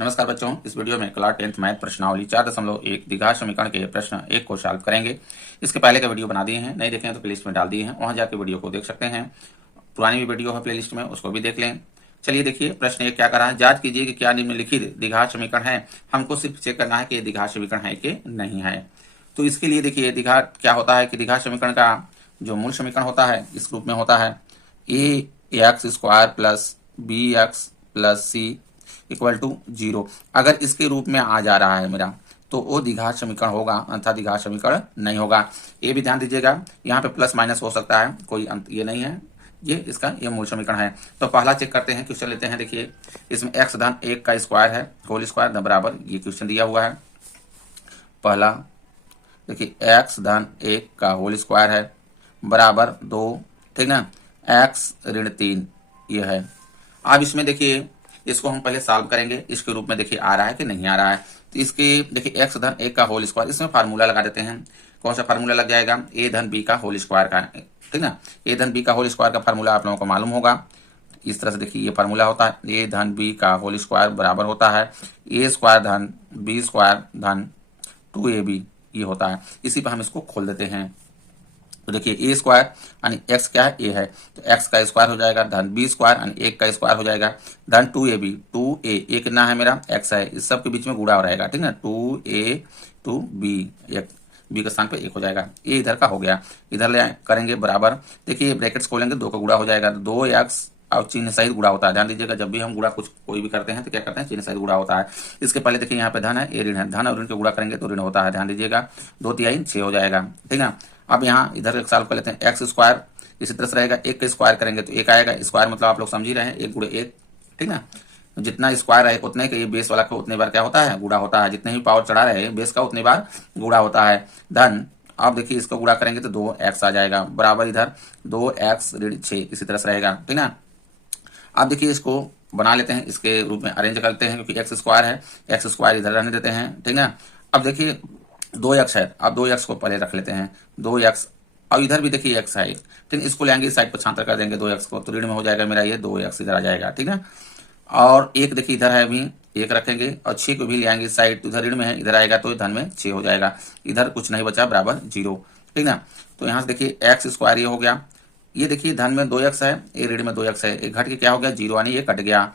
नमस्कार बच्चों, इस वीडियो में क्लास 10th मैथ प्रश्नावली 4.1 द्विघात समीकरण के प्रश्न 1 को सॉल्व करेंगे। इसके पहले का वीडियो बना दिए हैं, नहीं देखे हैं तो प्लेलिस्ट में डाल दिए हैं, वहां जाकर वीडियो को देख सकते हैं। पुरानी भी वीडियो है प्लेलिस्ट में, उसको भी देख लें। चलिए देखिए प्रश्न 1 क्या कर रहा है। जांच कीजिए कि क्या निम्नलिखित द्विघात समीकरण है। हमको सिर्फ चेक करना है कि द्विघात समीकरण है कि नहीं है। तो इसके लिए देखिए द्विघात क्या होता है कि द्विघात समीकरण का जो मूल समीकरण होता है इस रूप में होता है ax² plus bx plus C equal to 0। अगर इसके रूप में आ जा रहा है मेरा तो वो द्विघात समीकरण होगा, अन्यथा द्विघात समीकरण नहीं होगा। ये भी ध्यान दीजिएगा, यहाँ पे प्लस माइनस हो सकता है, कोई अंत ये नहीं है। ये मूल समीकरण है। तो पहला चेक करते हैं, क्वेश्चन लेते हैं। देखिए इसमें x धन 1 का स्क्वायर है होल स्क्वायर बराबर, ये क्वेश्चन दिया हुआ है। पहला देखिए x धन 1 का होल स्क्वायर है बराबर 2, ठीक ना, x ऋण 3 ये है। अब इसमें देखिए इसको हम पहले सॉल्व करेंगे, इसके रूप में देखिए आ रहा है कि नहीं आ रहा है। तो इसके देखिए x धन 1 का होल स्क्वायर, इसमें फार्मूला लगा देते हैं। कौन सा फार्मूला लग जाएगा? a धन b का होल स्क्वायर का, ठीक ना। a धन b का होल स्क्वायर का फार्मूला आप लोगों को मालूम होगा। इस तरह से देखिए ये फार्मूला होता है, a धन b का होल स्क्वायर बराबर होता है a स्क्वायर धन b स्क्वायर धन 2ab, ये होता है। इसी पर हम इसको खोल देते हैं। तो देखिए a स्क्वायर यानी x क्या है? a है, तो x का स्क्वायर हो जाएगा धन b स्क्वायर यानी 1 का स्क्वायर हो जाएगा धन 2ab। 2a ये कितना है मेरा? x है, इस सब के बीच में गुणा रहेगा, ठीक ना। 2a 2b, एक b के स्थान पे 1 हो जाएगा। ये इधर का हो गया, इधर ले करेंगे बराबर। देखिए ब्रैकेट्स खोलेंगे, 2 का गुणा हो जाएगा, 2x और चिन्ह सहित गुणा होता है। ध्यान दीजिएगा, जब भी हम गुणा कोई भी करते हैं तो क्या करते हैं? चिन्ह सहित गुणा होता है। इसके पहले देखिए यहाँ पे धन है, ये ऋण है, धन और ऋण के गुणा करेंगे तो ऋण होता है। ध्यान दीजिएगा, 2 तिहाई 6 हो जाएगा, ठीक ना। अब यहाँ इधर एक सॉल्व कर लेते हैं। एक्स स्क्वायर इसी तरह से रहेगा, 1 का स्क्वायर करेंगे तो 1 आएगा। स्क्वायर मतलब आप लोग समझ ही रहे हैं, 1 गुणे 1, ठीक ना। जितना स्क्वायर है उतने के, ये बेस वाला का उतने बार क्या होता है? गुणा होता है। जितने भी पावर चढ़ा रहे हैं बेस का उतने बार गुणा होता है। धन अब देखिए इसको गुणा करेंगे तो 2x आ जाएगा बराबर इधर 2x ऋण 6, इसी तरह से रहेगा, ठीक ना। अब देखिए इसको बना लेते हैं, इसके रूप में अरेंज करते हैं, क्योंकि एक्स स्क्वायर है, एक्स स्क्वायर इधर रहने देते हैं, ठीक ना। अब देखिए 2x है, अब 2x को पहले रख लेते हैं, 2x और इधर भी देखिए x है, ठीक। इसको ले आएंगे इस साइड पर छांतर कर देंगे 2x को, तो ऋण में हो जाएगा मेरा ये 2x इधर आ जाएगा, ठीक है। और एक देखिए इधर है, अभी 1 रखेंगे और 6 को भी ले आएंगे इस साइड, तो इधर ऋण में है, इधर आएगा तो धन में 6 हो जाएगा। इधर कुछ नहीं बचा बराबर 0, ठीक ना। तो यहाँ से देखिए एक्स स्क्वायर ये हो गया, ये देखिए धन में 2x है, ये ऋण में 2x है, एक घट के क्या हो गया? 0, यानी ये कट गया।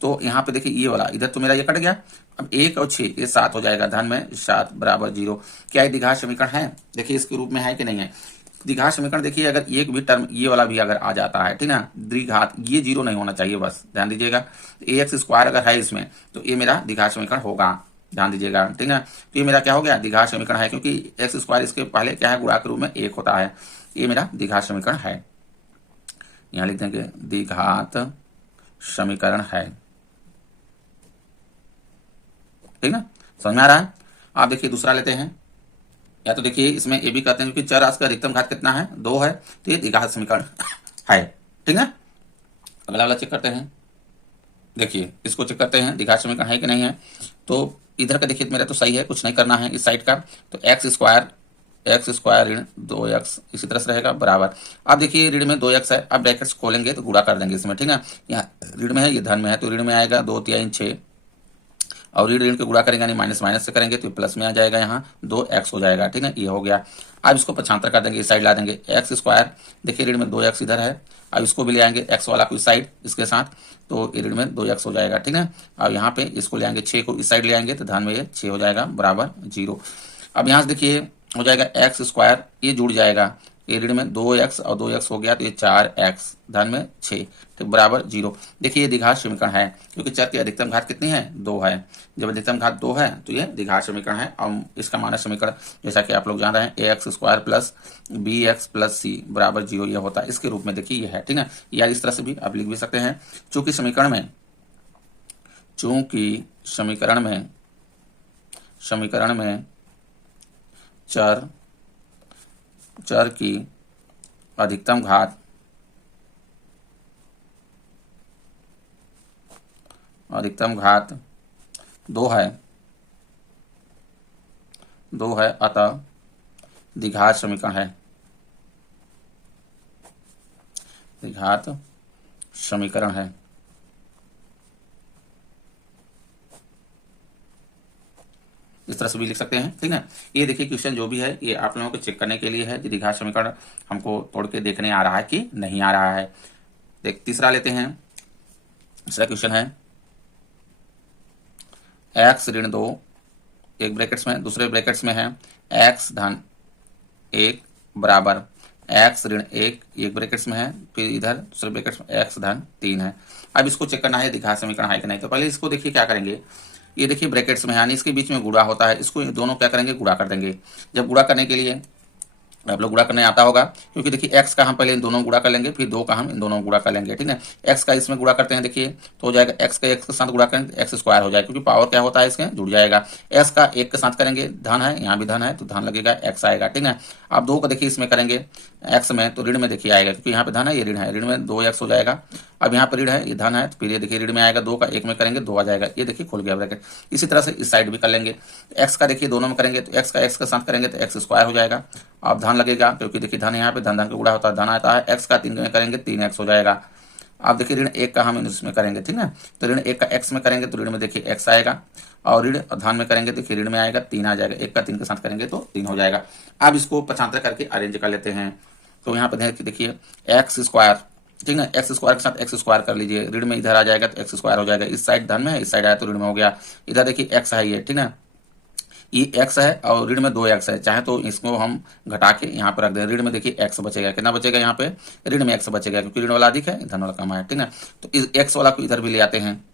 तो यहाँ पे देखिए ये वाला इधर तो मेरा ये कट गया। अब 1 और 6 ये 7 हो जाएगा, धन में 7 बराबर 0। क्या ये द्विघात समीकरण है? देखिए इसके रूप में है कि नहीं है द्विघात समीकरण। देखिए अगर एक भी टर्म ये वाला भी अगर आ जाता है, ठीक ना, द्विघात, ये 0 नहीं होना चाहिए, बस ध्यान दीजिएगा। ax स्क्वायर अगर है इसमें तो ये मेरा द्विघात समीकरण होगा, ध्यान दीजिएगा, ठीक ना। तो ये मेरा क्या हो गया? द्विघात समीकरण है, क्योंकि एक्स स्क्वायर इसके पहले क्या है? गुणा के रूप में 1 होता है। ये मेरा द्विघात समीकरण है। यहाँ लिख देंगे द्विघात समीकरण है, ठीक ना। समझ में आ रहा है? आप देखिए दूसरा लेते हैं, या तो देखिए इसमें ये भी कहते हैं क्योंकि चर राशि का अधिकतम घात कितना है? 2 है, तो ये द्विघात समीकरण है, ठीक है। अगला वाला चेक करते हैं। देखिए इसको चेक करते हैं द्विघात समीकरण है कि नहीं है। तो इधर का देखिए मेरा तो सही है, कुछ नहीं करना है इस साइड का। तो एक्स स्क्वायर ऋण 2x इसी तरह से रहेगा बराबर। अब देखिए ऋण में 2x है, अब ब्रैकेट्स खोलेंगे तो गुणा कर देंगे इसमें, ठीक है। यहाँ ऋण में है, ये धन में है, तो ऋण में आएगा 2 तिहाई 6, और ऋण ऋण के गुणा करेंगे यानी माइनस माइनस से करेंगे तो प्लस में आ जाएगा, यहाँ 2x हो जाएगा, ठीक है। ये हो गया। अब इसको पक्षांतर कर देंगे, इस साइड ला देंगे एक्स स्क्वायर, देखिए ऋण में 2x इधर है, अब इसको भी ले आएंगे x वाला को इस साइड इसके साथ, तो ये ऋण में 2x हो जाएगा, ठीक है। अब यहाँ पे इसको ले आएंगे 6 को इस साइड ले आएंगे तो धन में ये 6 हो जाएगा बराबर 0। अब यहाँ से देखिए हो जाएगा एक्स स्क्वायर, ये जुड़ जाएगा, ये ऋण में 2x और 2x हो गया तो ये 4x धन में 6, तो बराबर 0। देखिए ये द्विघात समीकरण है, क्योंकि चर की अधिकतम घात कितनी है? 2 है। जब अधिकतम घात 2 है तो ये द्विघात समीकरण है। और इसका मानक समीकरण जैसा कि आप लोग जान रहे हैं ax square plus bx plus c बराबर 0 ये होता है। इसके रूप में देखिए ये है, ठीक है। या इस तरह से भी आप लिख भी सकते हैं। चूंकि समीकरण में चर की अधिकतम घात दो है, अतः द्विघात समीकरण है। इस तरह से भी लिख सकते हैं, ठीक है। ये देखिए क्वेश्चन जो भी है ये आप लोगों को चेक करने के लिए है कि द्विघात समीकरण हमको तोड़ के देखने आ रहा है कि नहीं आ रहा है। देख तीसरा लेते हैं। तीसरा क्वेश्चन है x ऋण 2 एक ब्रैकेट्स में, दूसरे ब्रैकेट्स में है x धन 1 बराबर x ऋण 1 एक ब्रैकेट्स में है, फिर इधर दूसरे ब्रैकेट्स में x धन 3 है। अब इसको चेक करना है द्विघात समीकरण है कि नहीं। तो पहले इसको देखिए क्या करेंगे, ये देखिए ब्रैकेट्स में यानी इसके बीच में गुणा होता है, इसको दोनों क्या करेंगे गुणा कर देंगे। जब गुणा करने के लिए आप लोग गुणा करने आता होगा, क्योंकि देखिए x का हम पहले इन दोनों गुणा कर लेंगे, फिर 2 का हम इन दोनों गुणा कर लेंगे, ठीक है। x का इसमें गुणा करते हैं देखिए तो हो जाएगा x का x के साथ गुणा करेंगे एक्स स्क्वायर हो जाएगा, क्योंकि पावर क्या होता है इसके जुड़ जाएगा। x का 1 के साथ करेंगे धन है, यहाँ भी धन है तो धन लगेगा x आएगा, ठीक है। अब 2 को देखिए इसमें करेंगे x में तो ऋण में देखिए आएगा, क्योंकि यहाँ पे धन है ये ऋण है, ऋण में 2x हो जाएगा। अब यहाँ पे ऋण है ये धन है तो फिर ये देखिए ऋण में आएगा, 2 का 1 में करेंगे 2 आ जाएगा, ये देखिए खुल गया ब्रैकेट। इसी तरह से इस साइड भी कर लेंगे, x का देखिए दोनों में करेंगे तो x का x के साथ करेंगे तो एक्स स्क्वायर हो जाएगा। अब धन लगेगा, क्योंकि देखिए धन यहाँ पे धन धन का गुणा होता है, धन आता है, x का 3 में करेंगे 3x हो जाएगा। अब देखिए ऋण 1 का हम इसमें करेंगे, ठीक है। तो ऋण 1 का x में करेंगे तो ऋण में देखिए x आएगा, और ऋण धन में करेंगे देखिए ऋण में आएगा 3 आ जाएगा, 1 का 3 के साथ करेंगे तो 3 हो जाएगा। अब इसको पक्षांतर करके अरेंज कर लेते हैं। तो यहाँ पे देखिए एक्स स्क्वायर, ठीक है, एक्स स्क्वायर के साथ एक्स स्क्वायर कर लीजिए, ऋण में इधर आ जाएगा तो एक्स स्क्वायर हो जाएगा, इस साइड धन में है इस साइड आया तो ऋण में हो गया। इधर देखिए एक्स है ये, ठीक है, ये x है और ऋण में 2x है, चाहे तो इसको हम घटा के यहाँ पर रख दें, ऋण में देखिए x बचेगा, कितना बचेगा यहाँ पे ऋण में x बचेगा, क्योंकि ऋण वाला अधिक है धन वाला कम है, ठीक है। तो इस x वाला को इधर भी ले आते हैं,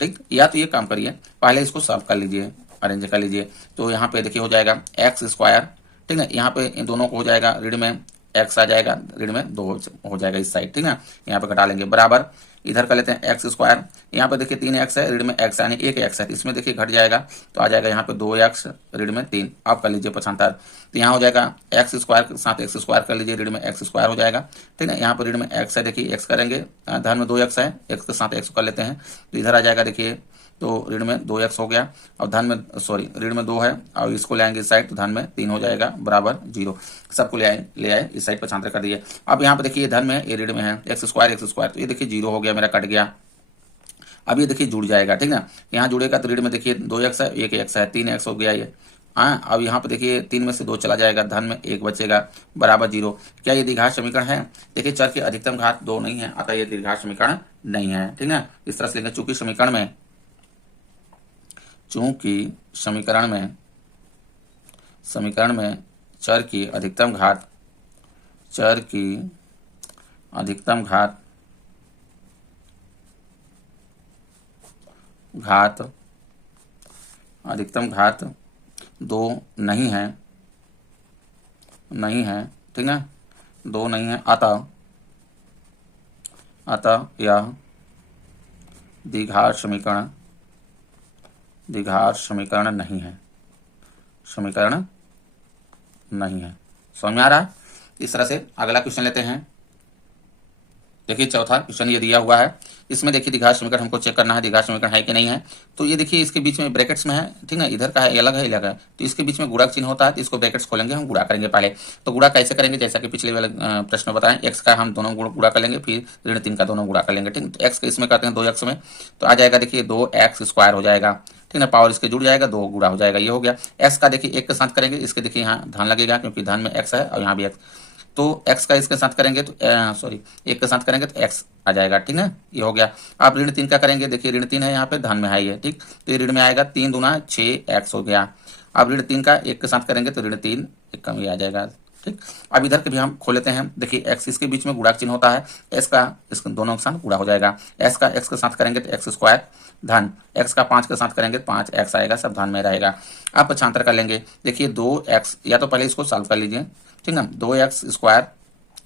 ठीक। या तो ये काम करिए पहले इसको सॉल्व कर लीजिए, अरेंज कर लीजिए। तो यहाँ पे देखिए हो जाएगा एक्स स्क्वायर, ठीक है, यहाँ पे इन दोनों को हो जाएगा ऋण में x आ जाएगा, ऋण में 2 हो जाएगा इस साइड, ठीक है। यहाँ पे घटा लेंगे बराबर इधर कर लेते हैं एक्स स्क्वायर, यहाँ पे देखिए 3x है, ऋण में x यानी 1x है, इसमें देखिए घट जाएगा तो आ जाएगा यहाँ पे 2x ऋण में 3। आप कर लीजिए पक्षांतर, तो यहाँ हो जाएगा एक्स स्क्वायर के साथ एक्स स्क्वायर कर लीजिए, ऋण में एक्स स्क्वायर हो जाएगा, ठीक है। यहाँ पर ऋण में x है, देखिए x करेंगे, धन में 2x है, x के साथ x कर लेते हैं तो इधर आ जाएगा देखिए, तो ऋण में 2x हो गया और धन में सॉरी ऋण में 2 है और इसको ले आएंगे इस साइड तो धन में 3 हो जाएगा बराबर 0। सबको ले आए इस साइड पक्षांतर कर दिए। अब यहाँ पे देखिए धन में ये ऋण में है एक्स स्क्वायर तो ये देखिए 0 हो गया, मेरा कट गया। अब ये देखिए जुड़ जाएगा, ठीक ना, यहाँ जुड़ेगा तो ऋण में देखिए 2x है, 1x है, 3x हो गया ये। हाँ, अब यहाँ पे देखिए 3 में से 2 चला जाएगा, धन में 1 बचेगा बराबर 0। क्या ये द्विघात समीकरण है? देखिए चर की अधिकतम घात 2 नहीं है, अतः ये द्विघात समीकरण नहीं है, ठीक है। इस तरह से लेंगे, चूंकि समीकरण में चर की अधिकतम घात अधिकतम घात 2 नहीं है, ठीक है, 2 नहीं है, अतः यह द्विघात समीकरण नहीं है, समझ में आ रहा है? इस तरह से अगला क्वेश्चन लेते हैं। देखिए चौथा क्वेश्चन ये दिया हुआ है, इसमें देखिए द्विघात समीकरण हमको चेक करना है, द्विघात समीकरण है कि नहीं है। तो ये देखिए इसके बीच में ब्रैकेट्स में है, ठीक है, इधर का है अलग है अलग है, तो इसके बीच में गुणा चिन्ह होता है, तो इसको ब्रैकेट्स खोलेंगे, हम गुणा करेंगे पहले। तो गुणा कैसे करेंगे, जैसा कि पिछले वाले प्रश्न में बताएं, x का हम दोनों गुणा कर लेंगे, फिर ऋण 3 का दोनों गुणा कर लेंगे, ठीक। तो x का इसमें करते हैं 2x में, तो आ जाएगा देखिए 2x स्क्वायर हो जाएगा, ठीक है, पावर इसके जुड़ जाएगा, 2 गुणा हो जाएगा, ये हो गया। x का देखिए 1 के साथ करेंगे, इसके देखिए यहाँ धन लगेगा क्योंकि धन में x है और यहाँ भी x, तो x का इसके साथ करेंगे तो 1 के साथ करेंगे तो x आ जाएगा, ठीक है, ये हो गया। आप ऋण 3 का करेंगे, देखिए ऋण 3 है यहाँ पे, धन में है ये, ठीक, तो ये ऋण में आएगा 3 दूना 6x हो गया। अब ऋण 3 का 1 के साथ करेंगे तो ऋण 3 एक कम ही आ जाएगा, ठीक। अब इधर के भी हम खोल लेते हैं, देखिए x इसके बीच में गुणा चिन्ह होता है, s का इसके दोनों के साथ गुणा हो जाएगा, s का x के साथ करेंगे तो x स्क्वायर, धन x का 5 के साथ करेंगे तो 5x आएगा, सब धन में रहेगा। अब पक्षांतर कर लेंगे, देखिए 2x, या तो पहले इसको सॉल्व कर लीजिए, ठीक है, 2x स्क्वायर,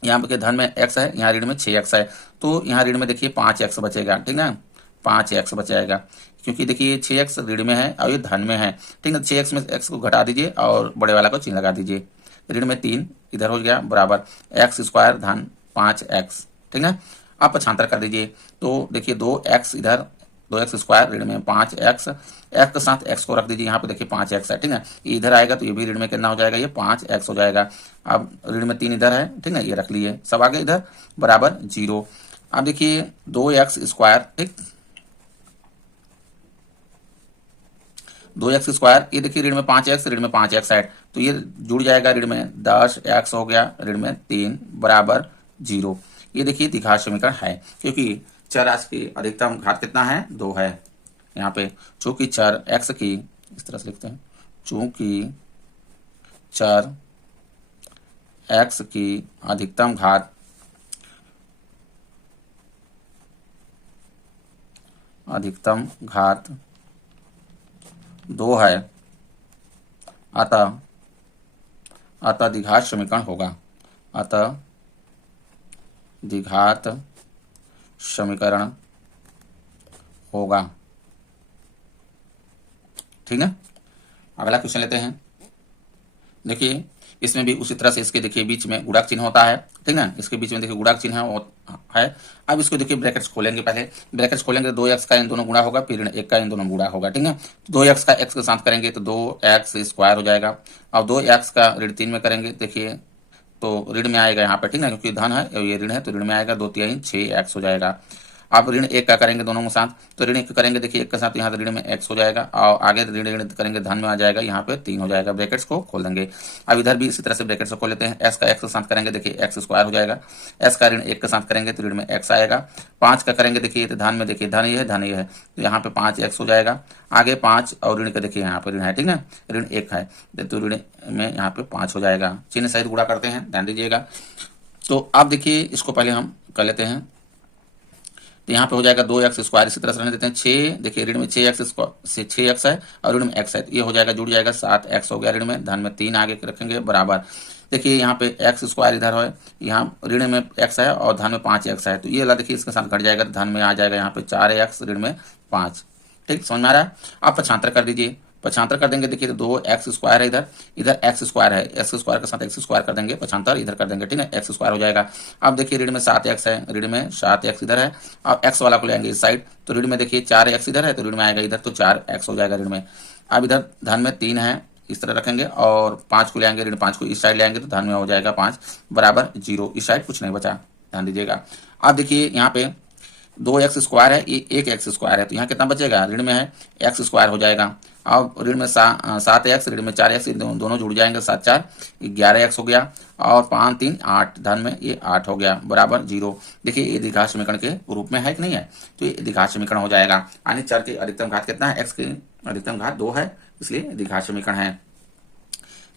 यहाँ पे धन में x है, यहाँ ऋण में 6x है, तो यहाँ ऋण में देखिए 5x बचेगा, ठीक है, 5x बचेगा, क्योंकि देखिए 6x ऋण में है और ये धन में है, ठीक है। 6x में x को घटा दीजिए और बड़े वाला को चिन्ह लगा दीजिए, ऋण में 3 इधर हो गया बराबर x स्क्वायर धन 5x, ठीक है। आप पक्षांतर कर दीजिए, तो देखिए 2x इधर 2x स्क्वायर ऋण में 5x, x के साथ x को रख दीजिए, यहाँ पे देखिए 5x है, ठीक है, ये इधर आएगा तो ये भी ऋण में कितना हो जाएगा, ये 5x हो जाएगा। अब ऋण में 3 इधर है, ठीक है, ये रख लिए, सब आगे इधर बराबर 0। अब देखिए 2x स्क्वायर, ठीक, 2x², ये देखिए ऋण में 5x, ऋण में 5x है, तो ये जुड़ जाएगा ऋण में 10x हो गया, ऋण में 3 बराबर 0। ये देखिए द्विघात समीकरण है, क्योंकि चर राशि की अधिकतम घात कितना है, 2 है। यहाँ पे चूंकि चर x की, इस तरह से लिखते हैं, चूंकि चर x की अधिकतम घात अधिकतम घात 2 है, अतः द्विघात समीकरण होगा, अतः द्विघात समीकरण होगा। ठीक है, अगला क्वेश्चन लेते हैं। देखिए इसमें भी उसी तरह से इसके देखिए बीच में गुणक चिन्ह होता है, ठीक ना, इसके बीच में देखिए गुणक चिन्ह है। अब इसको देखिए ब्रैकेट्स खोलेंगे, पहले ब्रैकेट्स खोलेंगे, 2x का इन दोनों गुणा होगा, फिर ऋण 1 का इन दोनों गुणा होगा, ठीक है। तो 2x का x के साथ करेंगे तो 2x² हो जाएगा। अब 2x का ऋण 3 में करेंगे, देखिए तो ऋण में आएगा यहाँ पे, ठीक ना, क्योंकि धन है, ये ऋण है तो ऋण में आएगा, 2 3 6x हो जाएगा। अब ऋण 1 का करेंगे दोनों के साथ, तो ऋण 1 करेंगे, देखिए 1 के साथ यहाँ ऋण में x हो जाएगा, और आगे ऋण करेंगे धन में आ जाएगा, यहाँ पे 3 हो जाएगा। ब्रैकेट्स को खोल देंगे। अब इधर भी इसी तरह से ब्रैकेट्स को खोल लेते हैं। x का x के साथ करेंगे, देखिए x² हो जाएगा। x का ऋण 1 के साथ करेंगे तो ऋण में x आएगा। 5 का करेंगे, देखिए तो धन में, देखिए धन ये है, धन ये है, तो यहाँ पे 5x हो जाएगा। आगे 5 और ऋण का देखिए यहाँ पे ऋण है, ठीक है, ऋण 1 है तो ऋण में यहाँ पे 5 हो जाएगा। चिन्ह सहित गुणा करते हैं, ध्यान दीजिएगा। तो अब देखिए इसको पहले हम कर लेते हैं, तो यहाँ पे हो जाएगा 2x², इसी तरह से रहने देते हैं 6, देखिए ऋण में 6x है और ऋण में x है, ये हो जाएगा, जुड़ जाएगा, 7x हो गया ऋण में, धन में 3 आगे रखेंगे बराबर। देखिए यहाँ पे x² इधर है, यहाँ ऋण में x है और धन में 5x है, तो ये वाला देखिए इसके साथ घट जाएगा, धन में आ जाएगा यहाँ पे 4x, ऋण में 5। ठीक, समझ में आ रहा है। आप पक्षांतर कर दीजिए, पक्षांतर कर देंगे, देखिए तो 2x² है, इधर x² है, x² के साथ x² कर देंगे, पक्षांतर इधर कर देंगे, ठीक है, x² हो जाएगा। अब देखिए ऋण में 7x है, ऋण में 7x इधर है, अब x वाला को ले आएंगे इस साइड, तो ऋण में देखिए 4x इधर है, तो ऋण में आएगा इधर, तो 4x हो जाएगा ऋण में। अब इधर धन में 3 है, इस तरह रखेंगे, और 5 को ले आएंगे, ऋण 5 को इस साइड ले आएंगे, तो धन में हो जाएगा 5 बराबर 0, इस साइड कुछ नहीं बचा, ध्यान दीजिएगा। अब देखिए यहाँ पे 2x² है, ये 1x² है, तो यहाँ कितना बचेगा, ऋण में है x² हो जाएगा। अब ऋण में 7x, ऋण में 4x, दोनों जुड़ जाएंगे, 7 4 11x हो गया, और 5 3 8, धन में ये 8 हो गया बराबर 0। देखिए ये द्विघात समीकरण के रूप में है कि नहीं है, तो ये द्विघात समीकरण हो जाएगा। यानी चर की अधिकतम घात कितना है, x की अधिकतम घात 2 है, इसलिए द्विघात समीकरण है।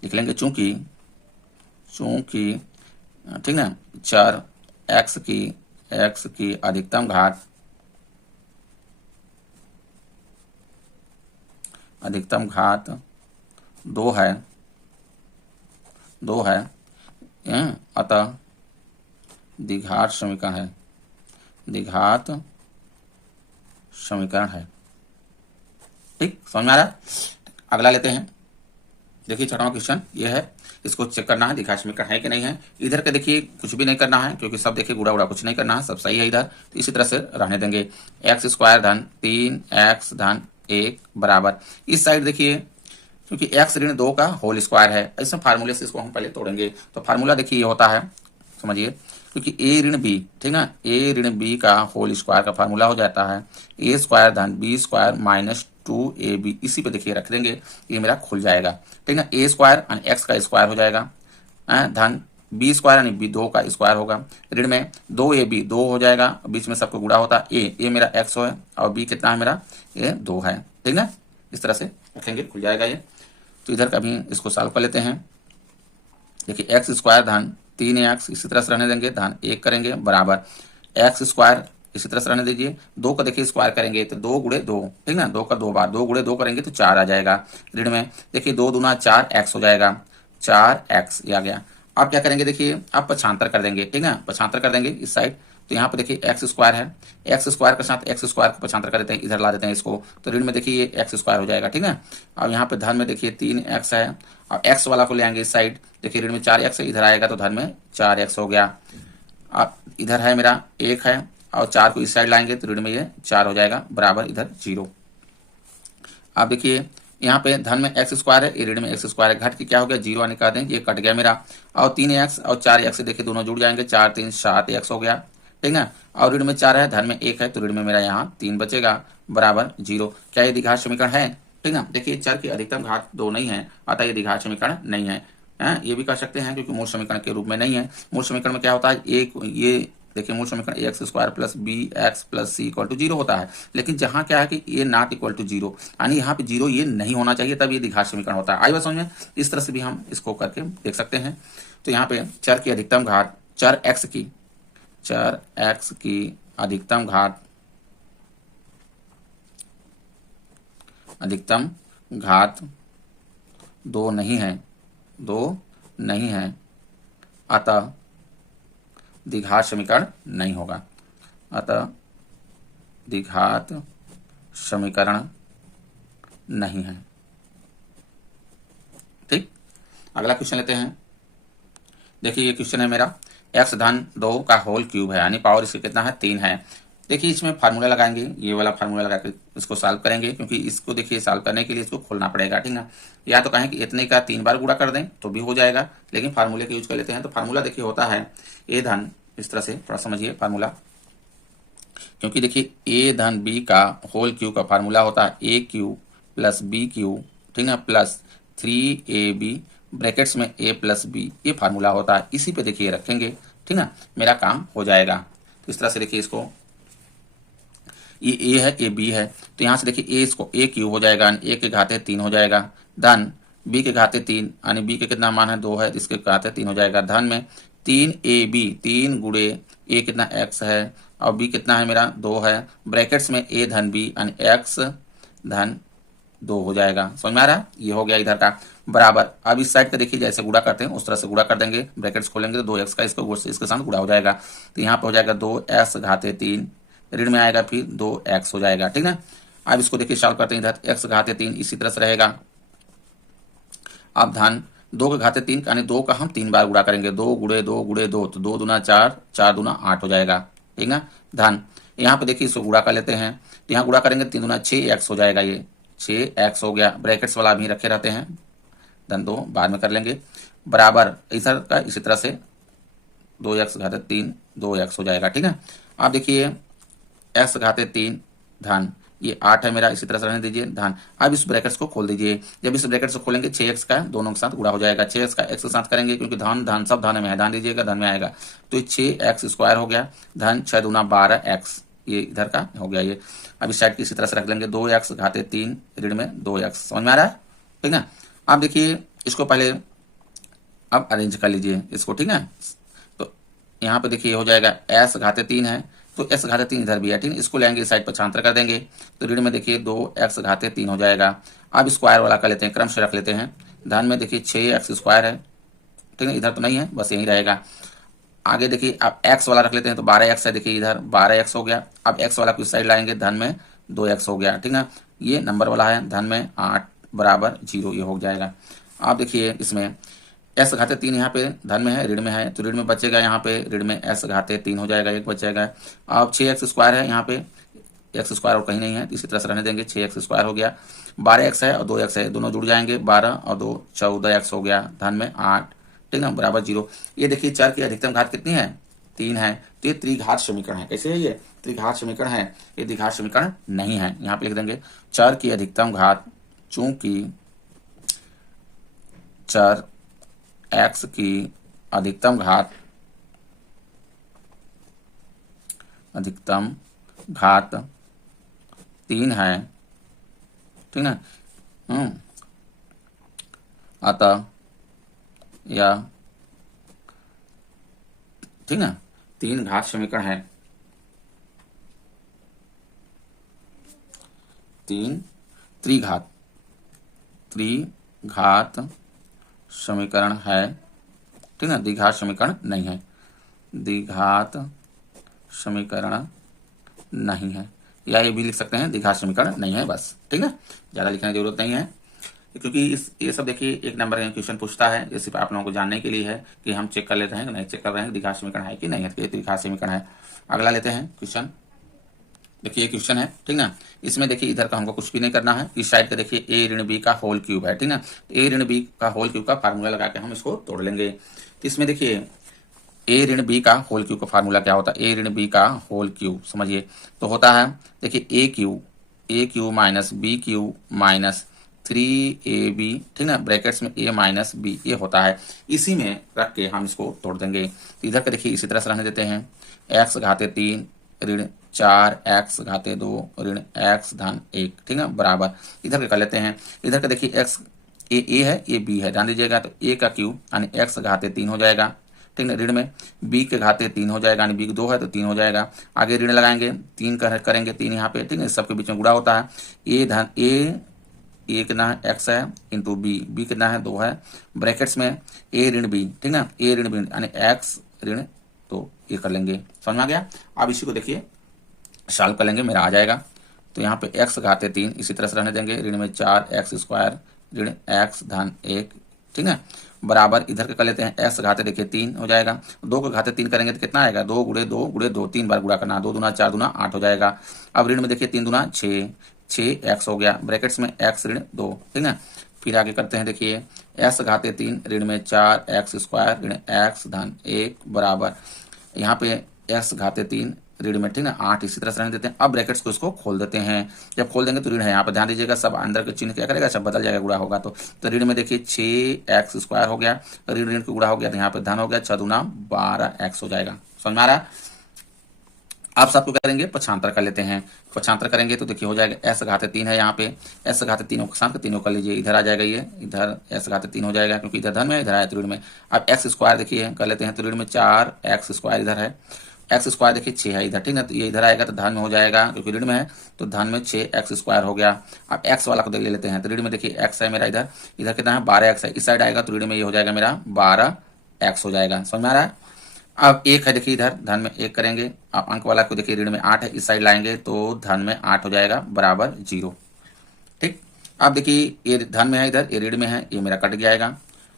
लिख लेंगे चूंकि ठीक ना, चर x की अधिकतम घात 2 है, अतः द्विघात समीकरण है। ठीक, समझ में आ रहा। अगला लेते हैं, देखिए 6वां क्वेश्चन ये है, इसको चेक करना है द्विघात समीकरण है कि नहीं है। इधर के देखिए कुछ भी नहीं करना है, क्योंकि सब देखिए गुणा उड़ा कुछ नहीं करना है, सब सही है इधर, तो इसी तरह से रहने देंगे। x² धन 3x धन 1 बराबर, इस साइड देखिए क्योंकि x ऋण 2 का होल स्क्वायर है, ऐसे फार्मूले से इसको हम पहले तोड़ेंगे। तो फार्मूला देखिए ये होता है, समझिए, क्योंकि a ऋण b, ठीक ना, a ऋण b का होल स्क्वायर का फार्मूला हो जाता है a² धन b² माइनस 2ab, इसी पे देखिए रख देंगे, ये मेरा खुल जाएगा, ठीक ना। a² यानी x का स्क्वायर हो जाएगा, धन b² यानी b2 का स्क्वायर होगा, ऋण में 2ab 2 हो जाएगा, बीच में सबको गुणा होता है, a मेरा x है और b कितना है मेरा, ये 2 है, ठीक ना, इस तरह से रखेंगे, खुल जाएगा ये। तो इधर का भी इसको सॉल्व कर लेते हैं। देखिए x² धन 3x इसी तरह से रहने देंगे, धन 1 करेंगे बराबर x² इसी तरह से रहने दीजिए, 2 का देखिए स्क्वायर करेंगे तो 2 गुणे 2, ठीक ना, 2 का 2 बार, 2 गुणे 2 करेंगे तो 4 आ जाएगा। ऋण में देखिए 2 दूना 4x हो जाएगा, 4x ये आ गया। अब क्या करेंगे, देखिए अब पक्षांतर कर देंगे, ठीक है, पक्षांतर कर देंगे इस साइड, तो यहाँ पे देखिए x² है, x² के साथ x² को पक्षांतर कर देते हैं, इधर ला देते हैं इसको, तो ऋण में देखिए ये x² हो जाएगा, ठीक है। अब यहाँ पे धन में देखिए 3x है, और x वाला को ले आएंगे इस साइड, देखिए ऋण में 4x है, इधर आएगा तो धन में 4x हो गया। अब इधर है मेरा 1 है, और 4 को इस साइड लाएंगे तो ऋण में ये 4 हो जाएगा बराबर इधर 0। अब देखिए यहाँ पे धन में x² है, ये ऋण में x² है, घट के क्या हो गया 0 निकाल दें, ये कट गया मेरा, और 3x और 4x देखिए दोनों जुड़ जाएंगे, 4 3 7x हो गया, ठीक है, और ऋण में 4 है, धन में 1 है, तो ऋण में मेरा यहाँ 3 बचेगा बराबर 0। क्या ये द्विघात समीकरण है, ठीक ना। देखिए चर की अधिकतम घात 2 नहीं है, अतः ये द्विघात समीकरण नहीं है। ये भी कह सकते हैं क्योंकि मूल समीकरण के रूप में नहीं है। मूल समीकरण में क्या होता है, एक ये देखिए मूल समीकरण X square plus B X plus C equal to 0 होता है, लेकिन जहां क्या है कि ये नॉट इक्वल टू 0, यानी यहाँ पे 0 ये नहीं होना चाहिए, तब ये द्विघात समीकरण होता है। आई बात समझ में। इस तरह से भी हम इसको करके देख सकते हैं। तो यहाँ पे चर की अधिकतम घात, चर एक्स की अधिकतम घात 2 नहीं है, अतः द्विघात समीकरण नहीं होगा, अतः द्विघात समीकरण नहीं है। ठीक, अगला क्वेश्चन लेते हैं। देखिए ये क्वेश्चन है मेरा, x धन 2 का होल क्यूब है, यानी पावर इसके कितना है, 3 है। देखिए इसमें फार्मूला लगाएंगे, ये वाला फार्मूला लगा के इसको सॉल्व करेंगे, क्योंकि इसको देखिए सॉल्व करने के लिए इसको खोलना पड़ेगा, ठीक ना। या तो कहें कि इतने का 3 बार गुणा कर दें तो भी हो जाएगा, लेकिन फार्मूले का यूज कर लेते हैं। तो फार्मूला देखिए होता है a धन, इस तरह से थोड़ा समझिए फार्मूला, क्योंकि देखिए a धन b का होल क्यूब का फार्मूला होता है a cube plus b cube, ठीक ना, प्लस 3ab ब्रैकेट्स में a प्लस b, ये फार्मूला होता है। इसी पे देखिए रखेंगे, ठीक ना, मेरा काम हो जाएगा। तो इस तरह से देखिए इसको, ये a है, ये b है, तो यहाँ से देखिए a इसको a क्यूब हो जाएगा, a के घाते 3 हो जाएगा, धन b के घाते 3, यानी b के कितना मान है 2 है, इसके घाते 3 हो जाएगा, धन में 3ab, 3 गुणे a कितना x है और b कितना है मेरा 2 है, ब्रैकेट्स में a धन b यानी x धन 2 हो जाएगा। समझ में आ रहा है, ये हो गया इधर का बराबर। अब इस साइड का देखिए जैसे गुणा करते हैं उस तरह से गुणा कर देंगे, ब्रैकेट्स खोलेंगे तो 2x का इसके साथ गुणा हो जाएगा, तो यहाँ पे हो जाएगा 2x घाते 3, ऋण में आएगा फिर 2x हो जाएगा, ठीक ना। अब इसको देखिए सॉल्व करते हैं, इधर x घाते 3 इसी तरह से रहेगा। अब धन 2 के घाते 3 यानी 2 का हम 3 बार गुणा करेंगे, 2 गुणे 2 गुणे 2, तो 2 दूना 4, 4 दूना 8 हो जाएगा, ठीक ना। धन यहाँ पे देखिए इसको गुणा कर लेते हैं, तो यहाँ गुणा करेंगे 3 दूना 6x हो जाएगा, ये 6x हो गया, ब्रैकेट्स वाला भी रखे रहते हैं, धन 2 बाद में कर लेंगे, बराबर इधर का इसी तरह से 2x घाते 3 2x हो जाएगा, ठीक है। अब देखिए x घाते 3 धन ये 8 है मेरा, इसी तरह से रहने दीजिए धन। अब इस ब्रैकेट्स को खोल दीजिए, जब इस ब्रैकेट से खोलेंगे 6x का दोनों के साथ गुणा हो जाएगा, 6x का x के साथ करेंगे क्योंकि धन धन सब धन में है, ध्यान दीजिएगा धन में आएगा, तो 6x स्क्वायर हो गया, धन 6 दूना 12x, ये इधर का हो गया ये। अब इस साइड की इसी तरह से रख लेंगे, 2x घाते 3 ऋण में 2x, समझ में आ रहा है, ठीक ना। अब देखिए इसको पहले अब अरेंज कर लीजिए इसको, ठीक है। तो यहाँ पे देखिए हो जाएगा s घाते 3 है, तो s घाते 3 इधर भी है, ठीक है, इसको लेंगे साइड पर छांतर कर देंगे, तो ऋण में देखिए 2x घाते 3 हो जाएगा। अब स्क्वायर वाला कर लेते हैं, क्रम से रख लेते हैं, धन में देखिए 6x स्क्वायर है, ठीक है, इधर तो नहीं है बस यही रहेगा। आगे देखिए अब x वाला रख लेते हैं, तो 12x है, देखिए इधर 12x हो गया। अब x वाला को इस साइड लाएंगे, धन में 2x हो गया, ठीक है, ये नंबर वाला है, धन में 8 बराबर 0 ये हो जाएगा। अब देखिए इसमें s घाते 3 यहाँ पे धन में है, ऋण में है, तो ऋण में बचेगा यहाँ पे ऋण में s घाते 3 हो जाएगा, एक बचेगा। अब 6x स्क्वायर है, यहाँ पे x स्क्वायर और कहीं नहीं है, इसी तरह से रहने देंगे, 6x स्क्वायर हो गया, 12x है और 2x है, दोनों जुड़ जाएंगे, 12 और 2 14x हो गया, धन में 8, ठीक है, बराबर 0। ये देखिए चर की अधिकतम घात कितनी है, 3 है, तो ये त्रिघात समीकरण है। कैसे है ये, त्रिघात समीकरण है, ये द्विघात समीकरण नहीं है। यहाँ पे लिख देंगे चर की अधिकतम घात, चूंकि चर x की अधिकतम घात 3 है, ठीक है, अतः यह, ठीक है, 3 घात समीकरण है, 3 त्रिघात समीकरण है, ठीक है, द्विघात समीकरण नहीं है, द्विघात समीकरण नहीं है, या ये भी लिख सकते हैं द्विघात समीकरण नहीं है, बस, ठीक है, ज्यादा लिखने की जरूरत नहीं है, क्योंकि ये सब देखिए एक नंबर का क्वेश्चन पूछता है, ये सिर्फ आप लोगों को जानने के लिए है कि हम चेक कर लेते हैं कि नहीं चेक कर रहे हैं द्विघात समीकरण है कि नहीं है, तो ये द्विघात समीकरण है। अगला लेते हैं क्वेश्चन, देखिए ये क्वेश्चन है, ठीक ना, इसमें देखिए इधर का हमको कुछ भी नहीं करना है, इस साइड का देखिए a ऋण b का होल क्यूब है, ठीक ना, तो a ऋण b का होल क्यूब का फार्मूला लगा के हम इसको तोड़ लेंगे। तो इसमें देखिए a ऋण b का होल क्यूब का फार्मूला क्या होता है, a ऋण b का होल क्यूब समझिए, तो होता है देखिए a cube minus b cube minus 3ab, ठीक ना, ब्रैकेट्स में a माइनस बी ये होता है। इसी में रख के हम इसको तोड़ देंगे। तो इधर का देखिए इसी तरह से रहने देते हैं, x घाते 3 ऋण 4x घाते 2 ऋण x धन 1, ठीक ना, बराबर इधर का कर लेते हैं। इधर का देखिए x ए है, ये बी है, ध्यान दीजिएगा। तो a का क्यूब यानी x घाते 3 हो जाएगा, ठीक ना, ऋण में b के घाते 3 हो जाएगा, यानी b 2 है तो 3 हो जाएगा। आगे ऋण लगाएंगे, 3 करेंगे 3 यहाँ पे, ठीक है, सबके बीच में गुणा होता है। ए कितना है x है इंटू बी कितना है 2 है, ब्रैकेट्स में a ऋण b, ठीक ना, a ऋण b यानी x ऋण, तो ये कर लेंगे। समझ में आ गया। अब इसी को देखिए सॉल्व कर लेंगे, मेरा आ जाएगा। तो यहाँ पे x घाते 3 इसी तरह से रहने देंगे, ऋण में 4x स्क्वायर ऋण x धन 1, ठीक है, बराबर इधर के कर लेते हैं। x घाते देखिए 3 हो जाएगा, 2 के घाते 3 करेंगे तो कितना आएगा, 2 गुणे 2 गुणे 2, 3 बार गुणा करना, 2 दूना 4 दूना 8 हो जाएगा। अब ऋण में देखिए 3 दूना 6x हो गया, ब्रैकेट्स में x ऋण 2, ठीक है। फिर आगे करते हैं, देखिए x घाते 3 ऋण में 4x स्क्वायर ऋण x धन 1 बराबर यहाँ पे x घाते 3 ऋण में, ठीक ना, 8 इसी तरह से रहने देते हैं। अब ब्रैकेट्स को इसको खोल देते हैं। जब खोल देंगे तो ऋण है, यहाँ पर ध्यान दीजिएगा सब अंदर के चिन्ह क्या करेगा, सब बदल जाएगा, गुणा होगा। तो ऋण में देखिए 6x स्क्वायर हो गया, ऋण ऋण को गुणा हो गया, तो यहाँ पे धन हो गया, 6 दूना 12x हो जाएगा। समझ में आ रहा। आप सबको करेंगे पक्षांतर कर लेते हैं। पक्षांतर करेंगे तो देखिए हो जाएगा s घाते 3 है, यहाँ पे s घाते 3 के साथ तीनों कर लीजिए, इधर आ जाएगा, ये इधर s घाते 3 हो जाएगा क्योंकि इधर धन में, इधर आया तो ऋण में। अब x स्क्वायर देखिए कर लेते हैं, तो ऋण में 4x स्क्वायर इधर है, x स्क्वायर देखिए 6 है इधर, ठीक ना, तो ये इधर आएगा तो धन में हो जाएगा क्योंकि ऋण में है, तो धन में 6x स्क्वायर हो गया। अब x वाला को देख लेते हैं, तो ऋण में देखिए x है मेरा, इधर इधर कितना है 12x है, इस साइड आएगा तो ऋण में ये हो जाएगा मेरा 12x हो जाएगा। समझ में आ रहा है। अब 1 है देखिए इधर, धन में 1 करेंगे। अब अंक वाला को देखिए ऋण में 8 है, इस साइड लाएंगे तो धन में 8 हो जाएगा बराबर 0, ठीक। अब देखिए ये धन में है इधर, ये ऋण में है, ये मेरा कट जाएगा।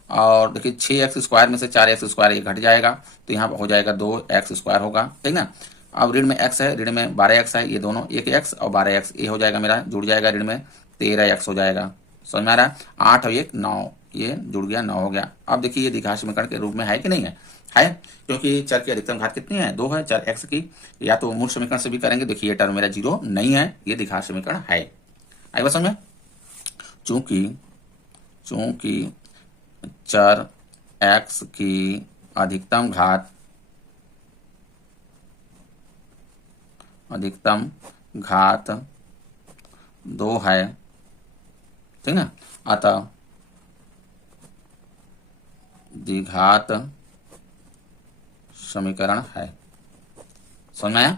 और देखिए 6x स्क्वायर में से 4x स्क्वायर ये घट जाएगा, तो यहाँ हो जाएगा 2x स्क्वायर होगा, ठीक ना। अब ऋण में x है, ऋण में 12x है, ये दोनों 1x और 12x ये हो जाएगा मेरा, जुड़ जाएगा, ऋण में 13x हो जाएगा। समझ में आ रहा है। 8 और 1 9, ये जुड़ गया, 9 हो गया। अब देखिए ये द्विघात समीकरण के रूप में है कि नहीं है, क्योंकि चर की अधिकतम घात कितनी है, 2 है, चर x की। या तो मूल समीकरण से भी करेंगे, देखिए ये टर्म मेरा 0 नहीं है, ये द्विघात समीकरण है। आई बात समझ में। चूंकि चर x की अधिकतम घात 2 है, ठीक ना, अतः द्विघात समीकरण है। समझ में आया।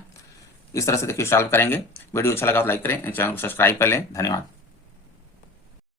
इस तरह से देखिए सॉल्व करेंगे। वीडियो अच्छा लगा तो लाइक करें, चैनल को सब्सक्राइब कर लें। धन्यवाद।